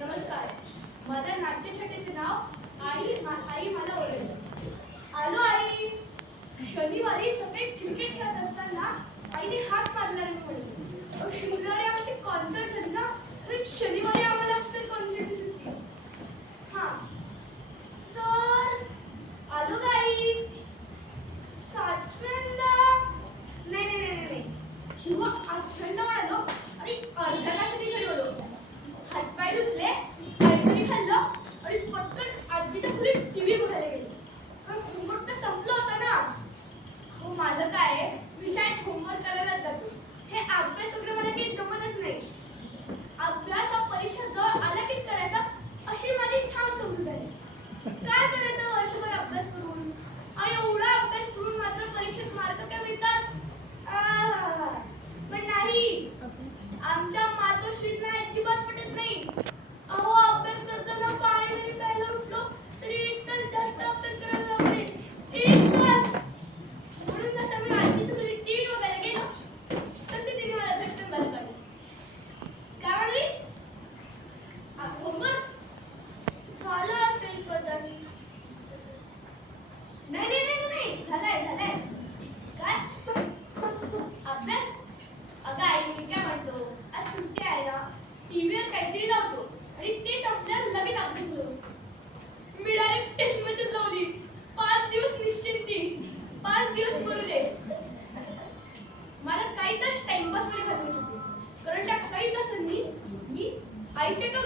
नमस्कार. माझ्या नाट्यछटेचे नाव आणि आई मला ओरडली. आलो आई. शनिवारी सगळे क्रिकेट खेळत असताना आईने हात मारला आणि म्हणली, शुक्रवारी आमची कॉन्सर्ट झाली ना, तर शनिवारी आम्हाला तर कॉन्सर्टची सुट्टी. हा तर आलो का आई? सातव्यांदा नाही नाही नाही नाही किंवा आठव्यांदा आलो आणि अर्ध्या तासाने घरी आलो. हातपाय धुतले, काहीतरी खाल्लं आणि पटकन आजीच्या घरी टीव्ही बघायला गेले. कारण होमवर्क तर संपलं होतं ना. हो माझं काय आहे, मी शाळेत होमवर्क करायला जातो. हे अभ्यास वगैरे मला काही जमतच नाही. अभ्यास हा परीक्षा जवळ आला कीच करायचा अशी माझी ठाम समजूत आहे. काय करायचं वर्षभर अभ्यास करून आणि एवढा अभ्यास करून मात्र परीक्षेत मार्क काय मिळतात? पण नाही, आमच्या मातोश्रींना अजिबात पटत नाही. अहो अभ्यास करताना पाणी जरी प्यायला उठलो तरी एक तास जास्त अभ्यास करायला लावते. एक तास. म्हणून जसं मी आजीच्या घरी टीव्ही बघायला गेलो तसे तिने मला झटकन बाहेर काढले. काय म्हणली? होमवर्क झालं असेल कदाचित. नाही नाही नाही नाही झालंय झालंय. काय अभ्यास? अगं आई मी काय म्हणतो, आज सुट्टी आहे ना, टीव्हीवर काहीतरी लावतो आणि ते संपल्यावर लगेच अभ्यास करू. मी डायरेक्ट टेस्ट मॅचच लावली. 5 दिवस निश्चिंती. 5 दिवस करू दे. मला काही तास टाइमपास मध्ये घालवायचे होते, कारण त्या काही तासांनी मी आईच्या एका